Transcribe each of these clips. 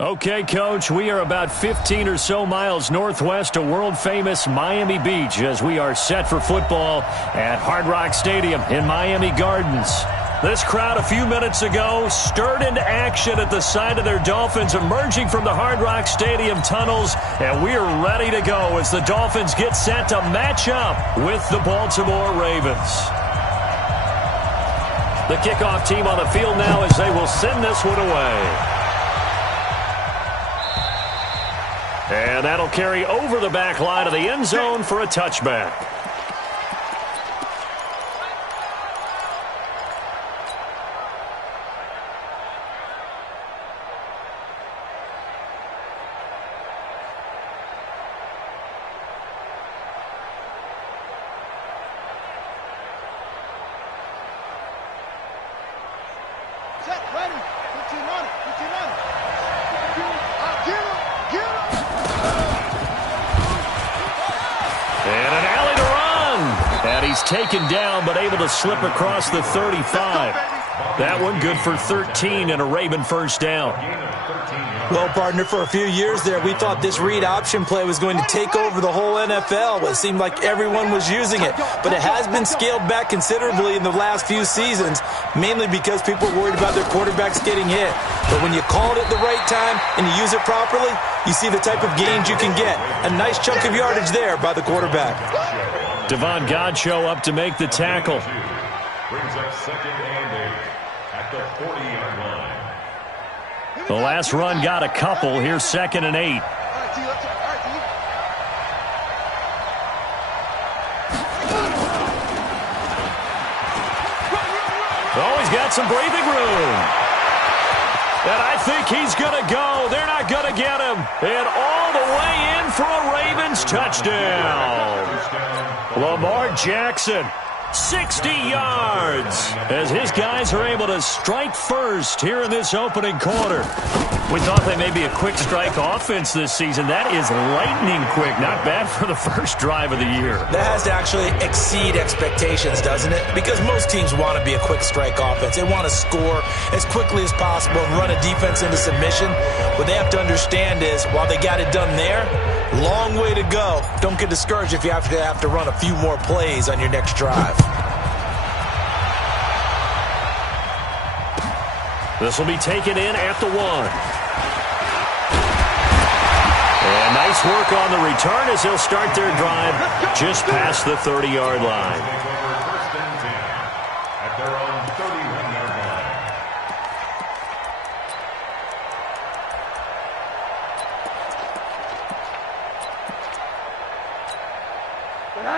Okay, Coach, we are about 15 or so miles northwest of world-famous Miami Beach as we are set for football at Hard Rock Stadium in Miami Gardens. This crowd a few minutes ago stirred into action at the sight of their Dolphins emerging from the Hard Rock Stadium tunnels, and we are ready to go as the Dolphins get set to match up with the Baltimore Ravens. The kickoff team on the field now as they will send this one away. And that'll carry over the back line of the end zone for a touchback. Taken down, but able to slip across the 35. That one good for 13 and a Raven first down. Well, partner, for a few years there, we thought this read option play was going to take over the whole NFL. It seemed like everyone was using it, but it has been scaled back considerably in the last few seasons, mainly because people are worried about their quarterbacks getting hit. But when you call it at the right time and you use it properly, you see the type of gains you can get. A nice chunk of yardage there by the quarterback. Devon Godchaux up to make the tackle. Brings up 2nd and 8 at the 40-yard line. The last run got a couple. Here's 2nd and 8. Oh, he's got some breathing room. And I think he's going to go. They're not going to get him. And all the way in for a Ravens touchdown. Lamar Jackson, 60 yards, as his guys are able to strike first here in this opening quarter. We thought they may be a quick strike offense this season. That is lightning quick. Not bad for the first drive of the year. That has to actually exceed expectations, doesn't it? Because most teams want to be a quick strike offense. They want to score as quickly as possible and run a defense into submission. What they have to understand is, while they got it done there, long way to go. Don't get discouraged if you have to run a few more plays on your next drive. This will be taken in at the 1. And nice work on the return as they'll start their drive just past the 30-yard line. First and 10 at their own 31-yard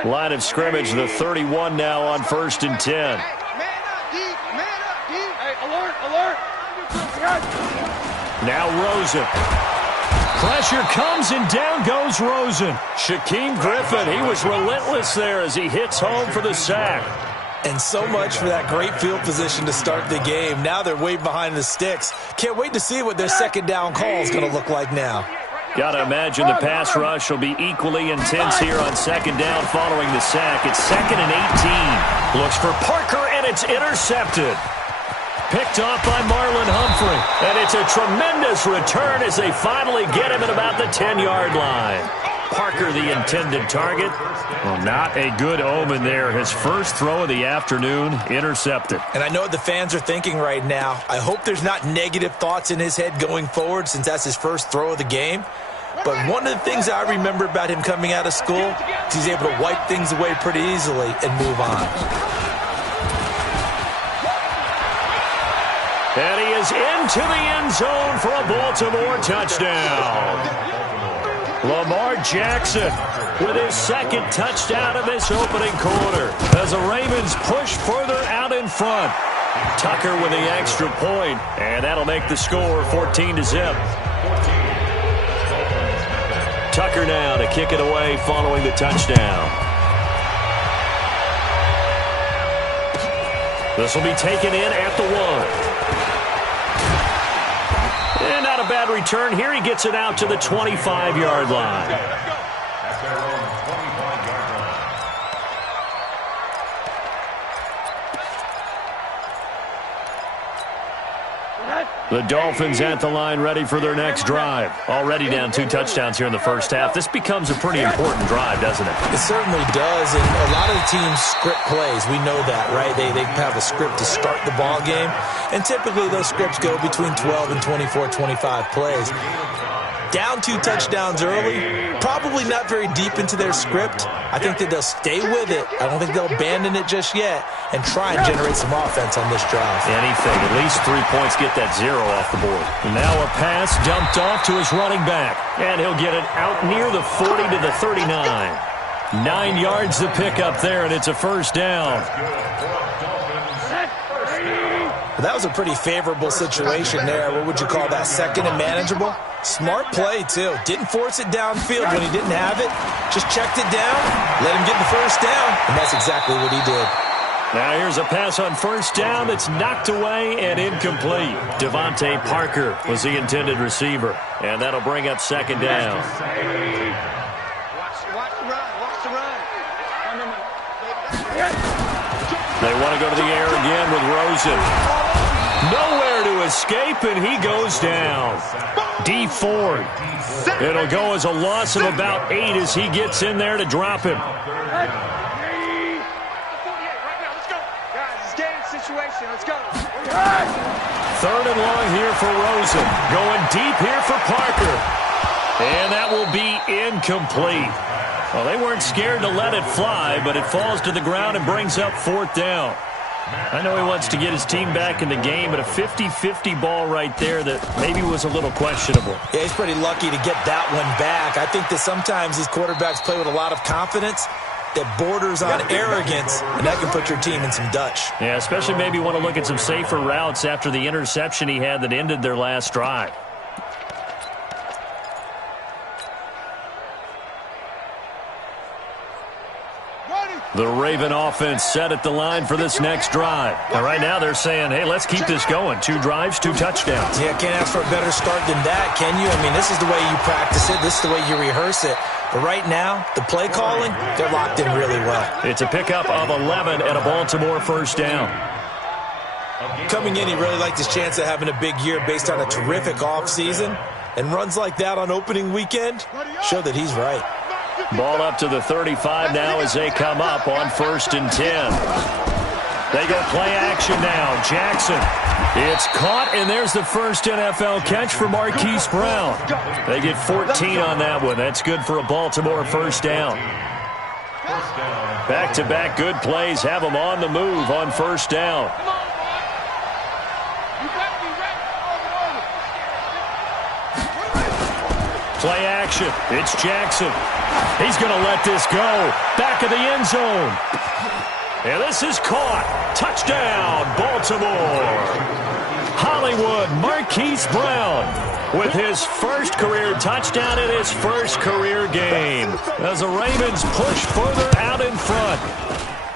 line. Line of scrimmage, the 31 now on 1st and 10. Man up, deep. Hey, alert. Now Rosen. Pressure comes and down goes Rosen. Shaquem Griffin, he was relentless there as he hits home for the sack. And so much for that great field position to start the game. Now they're way behind the sticks. Can't wait to see what their second down call is going to look like now. Got to imagine the pass rush will be equally intense here on second down following the sack. It's 2nd and 18. Looks for Parker, and it's intercepted. Picked off by Marlon Humphrey. And it's a tremendous return as they finally get him at about the 10-yard line. Parker, the intended target. Well, not a good omen there. His first throw of the afternoon, intercepted. And I know what the fans are thinking right now. I hope there's not negative thoughts in his head going forward since that's his first throw of the game. But one of the things I remember about him coming out of school is he's able to wipe things away pretty easily and move on. And he is into the end zone for a Baltimore touchdown. Lamar Jackson with his second touchdown of this opening quarter as the Ravens push further out in front. Tucker with the extra point, and that'll make the score 14-0. Tucker now to kick it away following the touchdown. This will be taken in at the 1. And not a bad return here. He gets it out to the 25-yard line. At their own 25-yard line. The Dolphins at the line, ready for their next drive. Already down 2 touchdowns here in the first half. This becomes a pretty important drive, doesn't it? It certainly does, and a lot of the teams script plays. We know that, right? They have a script to start the ball game, and typically those scripts go between 12 and 24, 25 plays. Down 2 touchdowns early, probably not very deep into their script. I think that they'll stay with it. I don't think they'll abandon it just yet and try and generate some offense on this drive. Anything. At least 3 points, get that 0 off the board. And now a pass dumped off to his running back. And he'll get it out near the 40 to the 39. 9 yards to pick up there, and it's a first down. That was a pretty favorable situation there. What would you call that? Second and manageable? Smart play, too. Didn't force it downfield when he didn't have it. Just checked it down, let him get the first down, and that's exactly what he did. Now here's a pass on first down that's knocked away and incomplete. Devontae Parker was the intended receiver, and that'll bring up second down. Watch the run. Watch the run. They want to go to the air again with Rosen. Nowhere to escape, and he goes down. D Ford. It'll go as a loss of about 8 as he gets in there to drop him. Situation. Let's go. Third and long here for Rosen. Going deep here for Parker. And that will be incomplete. Well, they weren't scared to let it fly, but it falls to the ground and brings up fourth down. I know he wants to get his team back in the game, but a 50-50 ball right there that maybe was a little questionable. Yeah, he's pretty lucky to get that one back. I think that sometimes these quarterbacks play with a lot of confidence that borders on arrogance, and that can put your team in some Dutch. Yeah, especially maybe want to look at some safer routes after the interception he had that ended their last drive. The Raven offense set at the line for this next drive. And right now they're saying, hey, let's keep this going. 2 drives, 2 touchdowns. Yeah, can't ask for a better start than that, can you? I mean, this is the way you practice it. This is the way you rehearse it. But right now, the play calling, they're locked in really well. It's a pickup of 11 and a Baltimore first down. Coming in, he really liked his chance of having a big year based on a terrific offseason. And runs like that on opening weekend show that he's right. Ball up to the 35 now as they come up on 1st and 10. They go play action now. Jackson. It's caught, and there's the first NFL catch for Marquise Brown. They get 14 on that one. That's good for a Baltimore first down. Back-to-back good plays have them on the move on first down. Play action. It's Jackson. He's going to let this go. Back of the end zone. And this is caught. Touchdown, Baltimore. Hollywood Marquise Brown with his first career touchdown in his first career game as the Ravens push further out in front.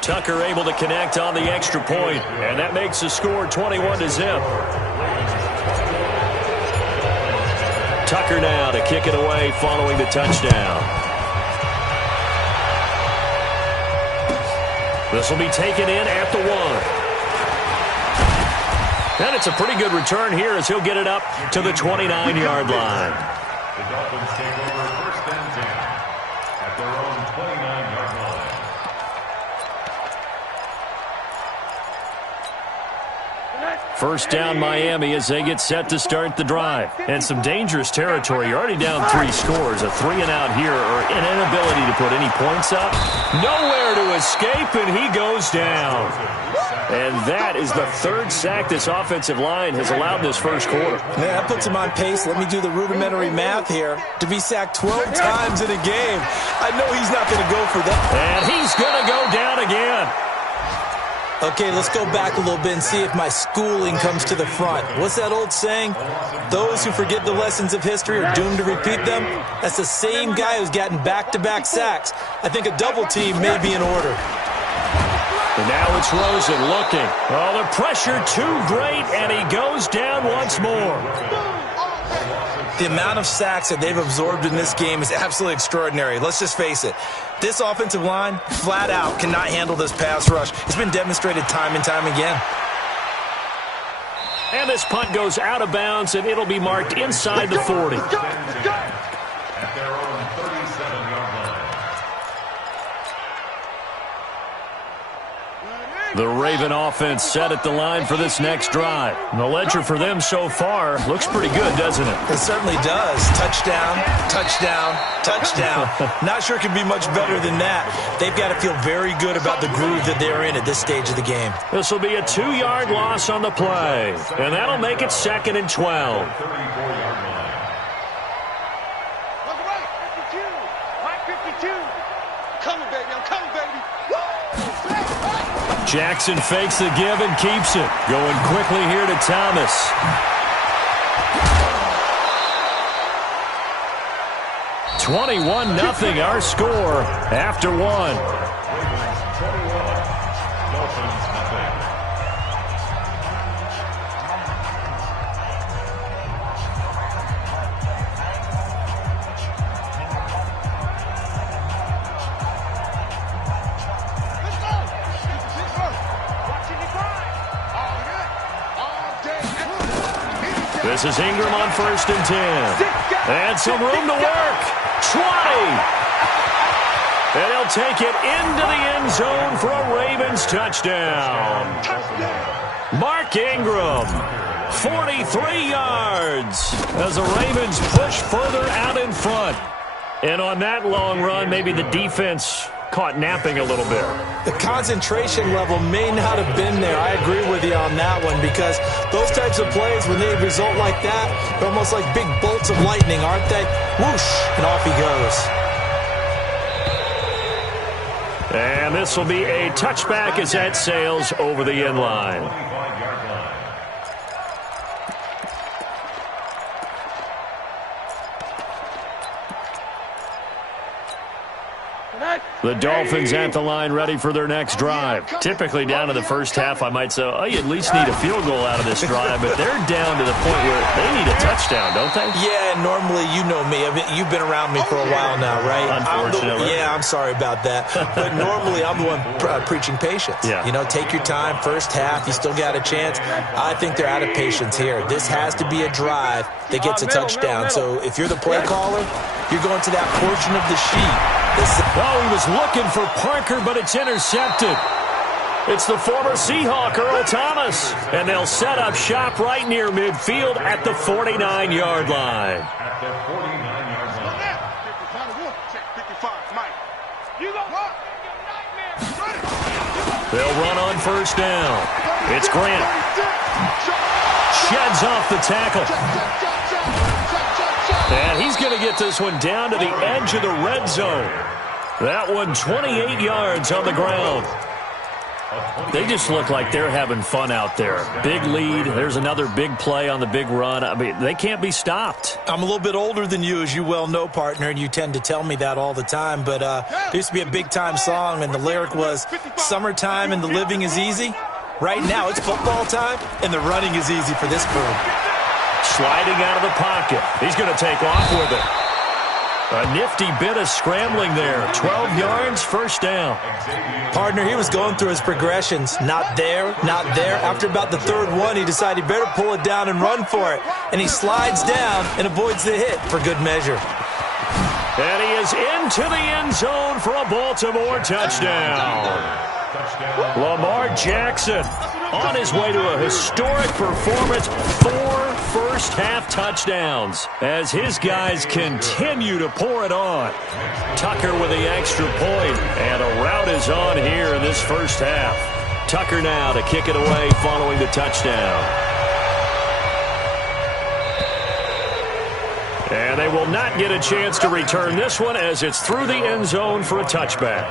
Tucker able to connect on the extra point, and that makes the score 21-0. Tucker now to kick it away following the touchdown. This will be taken in at the 1. And it's a pretty good return here as he'll get it up to the 29-yard line. The Dolphins take over 1st and 10 at their own 29-yard line. First down Miami as they get set to start the drive. And some dangerous territory. You're already down 3 scores. A 3-and-out here or an inability to put any points up. Nowhere to escape, and he goes down. And that is the 3rd sack this offensive line has allowed this first quarter. Yeah, that puts him on pace. Let me do the rudimentary math here. To be sacked 12 times in a game, I know he's not going to go for that. And he's going to go down again. Okay, let's go back a little bit and see if my schooling comes to the front. What's that old saying? Those who forget the lessons of history are doomed to repeat them. That's the same guy who's gotten back-to-back sacks. I think a double team may be in order. And now it's Rosen looking. Oh, the pressure too great, and he goes down once more. The amount of sacks that they've absorbed in this game is absolutely extraordinary. Let's just face it. This offensive line, flat out, cannot handle this pass rush. It's been demonstrated time and time again. And this punt goes out of bounds, and it'll be marked inside the 40. At their own 37-yard line. The Raven offense set at the line for this next drive. And the ledger for them so far looks pretty good, doesn't it? It certainly does. Touchdown, touchdown, touchdown. Not sure it could be much better than that. They've got to feel very good about the groove that they're in at this stage of the game. This will be a 2-yard loss on the play. And that'll make it 2nd and 12. 34-yard line. Look right, 52. Right 52. Coming, baby. I'm coming, baby. Woo! Jackson fakes the give and keeps it. Going quickly here to Thomas. (21-0) our score after one. Ravens 21. Dolphins nothing. Let's go. Let's go. Watching the grind. All good. All day. This is Ingram on 1st and 10. And some room to work. 20. And he'll take it into the end zone for a Ravens touchdown. Mark Ingram, 43 yards as the Ravens push further out in front. And on that long run, maybe the defense caught napping a little bit. The concentration level may not have been there. I agree with you on that one because those types of plays, when they result like that, they're almost like big bolts of lightning, aren't they? Whoosh, and off he goes. And this will be a touchback as that sails over the end line. 25-yard line. The Dolphins at the line ready for their next drive. Typically down to the first half, I might say, oh, you at least need a field goal out of this drive, but they're down to the point where they need a touchdown, don't they? Yeah, normally, you know me. You've been around me for a while now, right? Unfortunately. I'm sorry about that. But normally, I'm the one preaching patience. Yeah. You know, take your time. First half, you still got a chance. I think they're out of patience here. This has to be a drive that gets a touchdown. So if you're the play caller, you're going to that portion of the sheet. Oh, he was looking for Parker, but it's intercepted. It's the former Seahawk, Earl Thomas. And they'll set up shop right near midfield at the 49-yard line. At the 49-yard line. 55, Mike. You go. They'll run on first down. It's Grant. Sheds off the tackle. And he's going to get this one down to the edge of the red zone. That one 28 yards on the ground. They just look like they're having fun out there. Big lead. There's another big play on the big run. I mean, they can't be stopped. I'm a little bit older than you, as you well know, partner, and you tend to tell me that all the time. But there used to be a big-time song, and the lyric was, "Summertime and the living is easy." Right now, it's football time, and the running is easy for this crew. Sliding out of the pocket. He's going to take off with it. A nifty bit of scrambling there. 12 yards, first down. Partner, he was going through his progressions. Not there, not there. After about the third one, he decided he better pull it down and run for it. And he slides down and avoids the hit for good measure. And he is into the end zone for a Baltimore touchdown. Lamar Jackson on his way to a historic performance. 4 first-half touchdowns as his guys continue to pour it on. Tucker with the extra point, and a rout is on here in this first half. Tucker now to kick it away following the touchdown. And they will not get a chance to return this one as it's through the end zone for a touchback.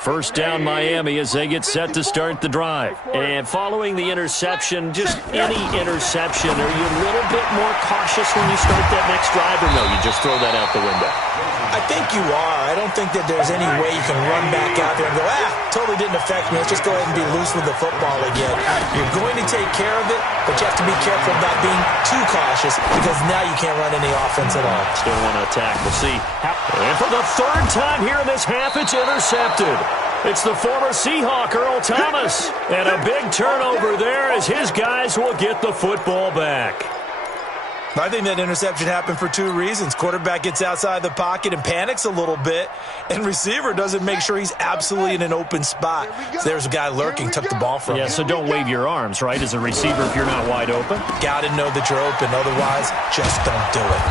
First down Miami as they get set to start the drive. And following the interception, just any interception, are you a little bit more cautious when you start that next drive, or no, you just throw that out the window? I think you are. I don't think that there's any way you can run back out there and go, totally didn't affect me. Let's just go ahead and be loose with the football again. You're going to take care of it, but you have to be careful of not being too cautious because now you can't run any offense at all. Still want to attack. We'll see. And for the third time here in this half, it's intercepted. It's the former Seahawk, Earl Thomas. And a big turnover there as his guys will get the football back. I think that interception happened for two reasons. Quarterback gets outside the pocket and panics a little bit, and receiver doesn't make sure he's absolutely in an open spot. So there's a guy lurking, took the ball from him. Yeah, so don't wave your arms, right, as a receiver if you're not wide open. Got to know that you're open. Otherwise, just don't do it.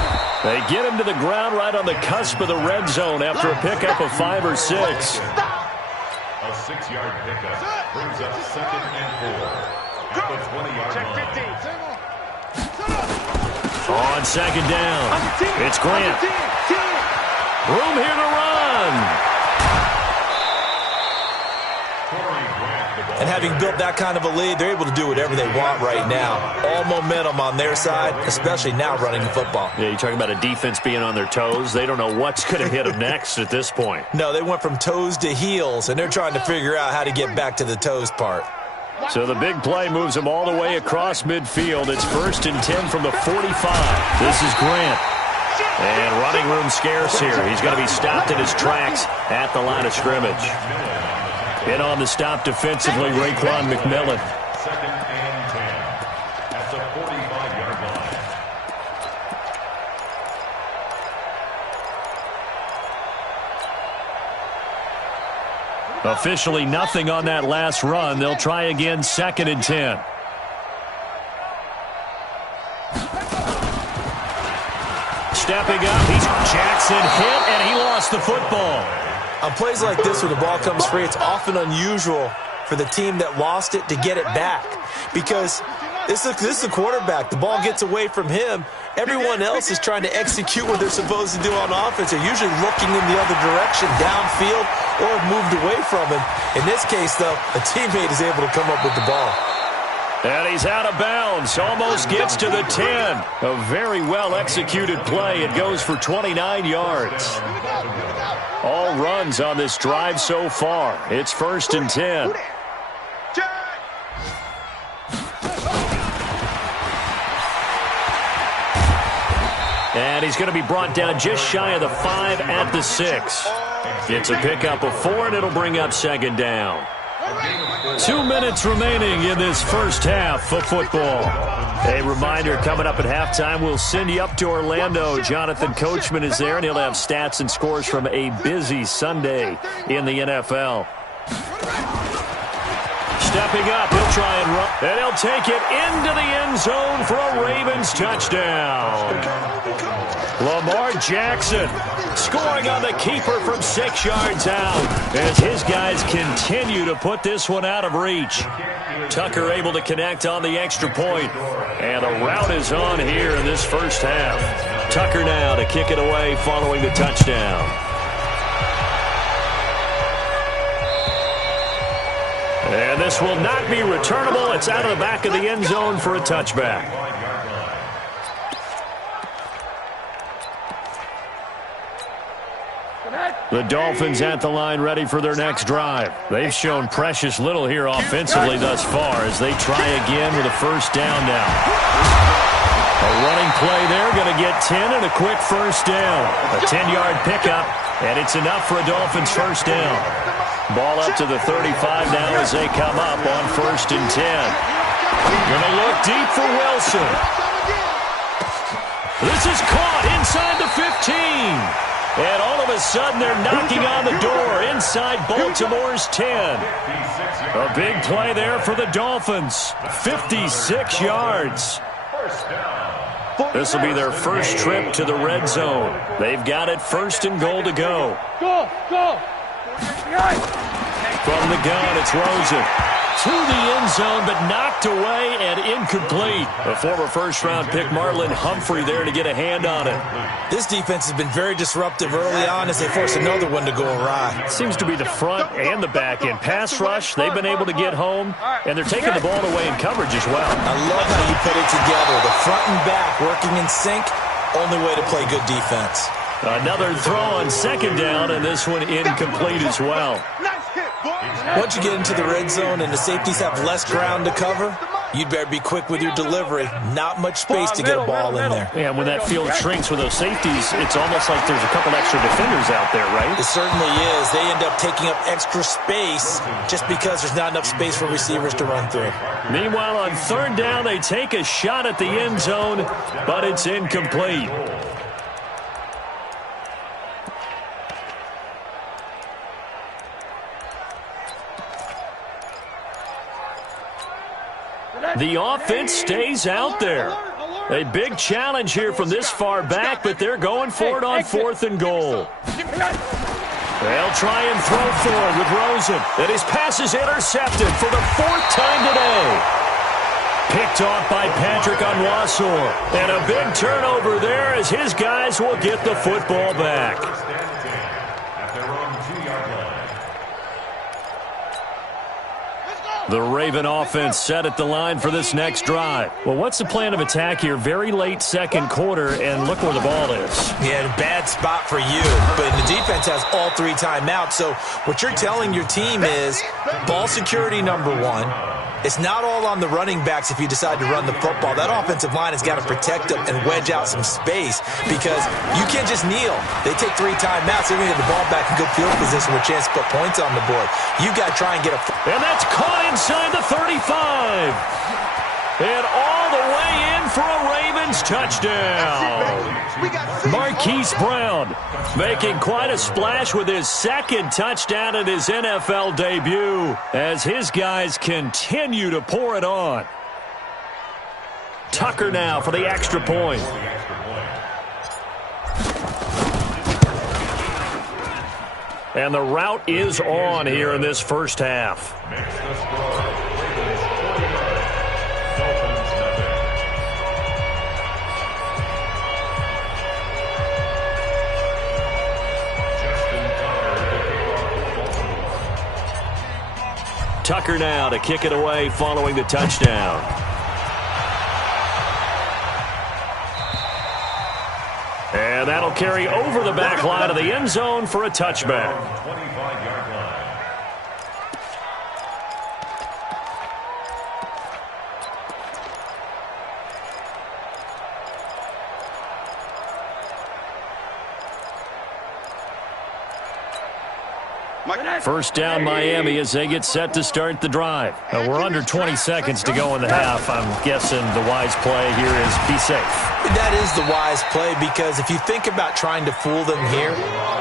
They get him to the ground right on the cusp of the red zone after a pickup of 5 or 6. A 6-yard pickup brings up 2nd and 4 at the 20-yard line. On 2nd down, it's Grant. Room here to run. And having built that kind of a lead, they're able to do whatever they want right now. All momentum on their side, especially now running the football. Yeah, you talk about a defense being on their toes. They don't know what's going to hit them next at this point. No, they went from toes to heels, and they're trying to figure out how to get back to the toes part. So the big play moves them all the way across midfield. It's 1st and 10 from the 45. This is Grant. And running room scarce here. He's going to be stopped in his tracks at the line of scrimmage. In on the stop defensively, Raekwon McMillan. 2nd and 10 at the 45-yard line. Officially nothing on that last run. They'll try again, 2nd and 10. Stepping up, Jackson hit, and he lost the football. On plays like this where the ball comes free, it's often unusual for the team that lost it to get it back because this is a quarterback. The ball gets away from him. Everyone else is trying to execute what they're supposed to do on offense. They're usually looking in the other direction, downfield, or moved away from him. In this case, though, a teammate is able to come up with the ball. And he's out of bounds. Almost gets to the 10. A very well-executed play. It goes for 29 yards. All runs on this drive so far. It's 1st and 10. And he's going to be brought down just shy of the 5 at the 6. It's a pickup of 4, and it'll bring up 2nd down. 2 minutes remaining in this first half of football. A reminder, coming up at halftime, we'll send you up to Orlando. Jonathan Coachman is there, and he'll have stats and scores from a busy Sunday in the NFL. Stepping up, he'll try and run, and he'll take it into the end zone for a Ravens touchdown. Lamar Jackson scoring on the keeper from 6 yards out as his guys continue to put this one out of reach. Tucker able to connect on the extra point, and the route is on here in this first half. Tucker now to kick it away following the touchdown. And this will not be returnable. It's out of the back of the end zone for a touchback. The Dolphins at the line ready for their next drive. They've shown precious little here offensively thus far as they try again with a first down now. A running play there, going to get 10 and a quick first down. A 10-yard pickup, and it's enough for a Dolphins first down. Ball up to the 35 now as they come up on 1st and 10. Going to look deep for Wilson. This is caught inside the 15. And all of a sudden, they're knocking on the door inside Baltimore's 10. A big play there for the Dolphins. 56 yards. This will be their first trip to the red zone. They've got it 1st and goal to go. Go! From the gun, it's Rosen. To the end zone, but knocked away and incomplete. A former first-round pick, Marlon Humphrey, there to get a hand on it. This defense has been very disruptive early on as they force another one to go awry. Seems to be the front and the back end. Pass rush, they've been able to get home, and they're taking the ball away in coverage as well. I love how you put it together. The front and back working in sync, only way to play good defense. Another throw on second down, and this one incomplete as well. Nice hit, boy. Once you get into the red zone and the safeties have less ground to cover, you'd better be quick with your delivery. Not much space to get a ball in there. Yeah, when that field shrinks with those safeties, it's almost like there's a couple extra defenders out there, right? It certainly is. They end up taking up extra space just because there's not enough space for receivers to run through. Meanwhile, on third down, they take a shot at the end zone, but it's incomplete. The offense stays out there. A big challenge here from this far back, but they're going for it on 4th and goal. They'll try and throw forward with Rosen. And his pass is intercepted for the 4th time today. Picked off by Patrick Onwuasor. And a big turnover there as his guys will get the football back. The Raven offense set at the line for this next drive. Well, what's the plan of attack here? Very late second quarter, and look where the ball is. Yeah, bad spot for you, but the defense has all 3 timeouts. So what you're telling your team is ball security number 1. It's not all on the running backs if you decide to run the football. That offensive line has got to protect them and wedge out some space because you can't just kneel. They take 3 timeouts. They're going to get the ball back in good field position with a chance to put points on the board. You've got to try and get a... And that's caught inside the 35. And all the way in for a Ravens touchdown. Marquise Brown making quite a splash with his 2nd touchdown in his NFL debut as his guys continue to pour it on. Tucker now for the extra point. And the route is on here in this first half. Tucker now to kick it away following the touchdown. And that'll carry over the back line of the end zone for a touchback. 25-yard line. First down Miami as they get set to start the drive. We're under 20 seconds to go in the half. I'm guessing the wise play here is be safe. That is the wise play because if you think about trying to fool them here,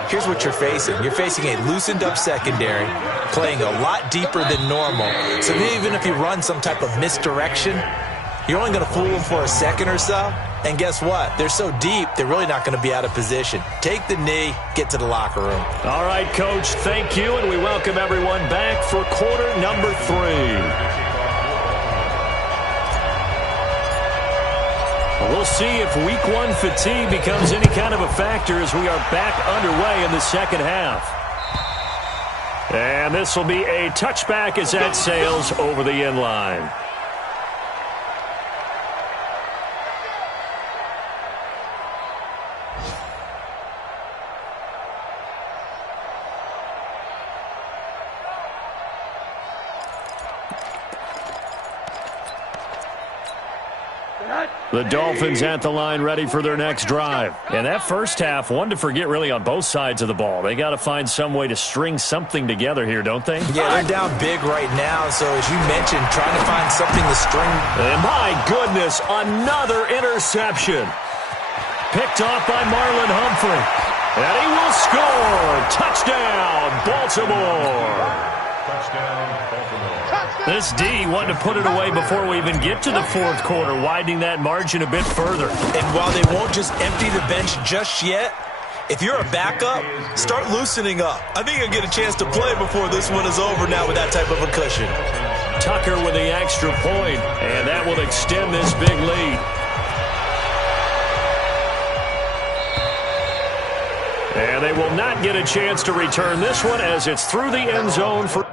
here's what you're facing. You're facing a loosened up secondary, playing a lot deeper than normal. So even if you run some type of misdirection, you're only going to fool them for a second or so. And guess what? They're so deep, they're really not going to be out of position. Take the knee, get to the locker room. All right, Coach, thank you, and we welcome everyone back for quarter number 3. We'll see if week 1 fatigue becomes any kind of a factor as we are back underway in the second half. And this will be a touchback as that sails over the end line. The Dolphins at the line ready for their next drive. And that first half, one to forget really on both sides of the ball. They got to find some way to string something together here, don't they? Yeah, they're down big right now. So as you mentioned, trying to find something to string. And my goodness, another interception. Picked off by Marlon Humphrey. And he will score. Touchdown, Baltimore. Touchdown, Baltimore. This D wanting to put it away before we even get to the 4th quarter, widening that margin a bit further. And while they won't just empty the bench just yet, if you're a backup, start loosening up. I think you'll get a chance to play before this one is over now with that type of a cushion. Tucker with the extra point, and that will extend this big lead. And they will not get a chance to return this one as it's through the end zone for...